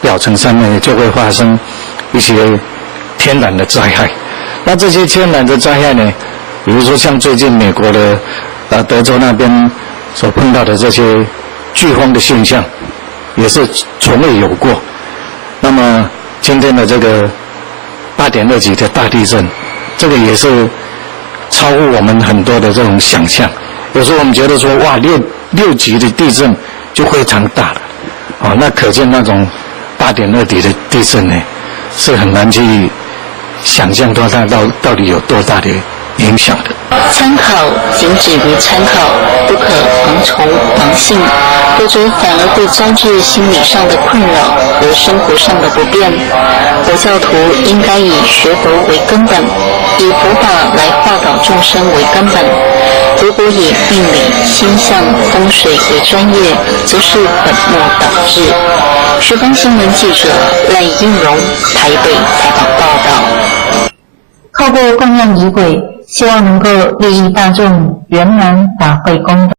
表层上面就会发生一些天然的灾害。那这些天然的灾害呢，比如说像最近美国的德州那边所碰到的这些飓风的现象，也是从未有过。那么今天的这个8.2级的大地震，这个也是超乎我们很多的这种想象。有时候我们觉得说，哇，6级的地震就非常大了，那可见那种8.2级的地震呢，是很难去想象它到底有多大的影响的。参考仅止于参考，不可盲从盲信，否则反而会招致心理上的困扰和生活上的不便。佛教徒应该以学佛为根本，以佛法来化导众生为根本。如果以命理、星象、风水为专业，则是本末倒置。十方新闻记者赖英荣台北采访报道。透过供养仪轨，希望能够利益大众圆满法会功德。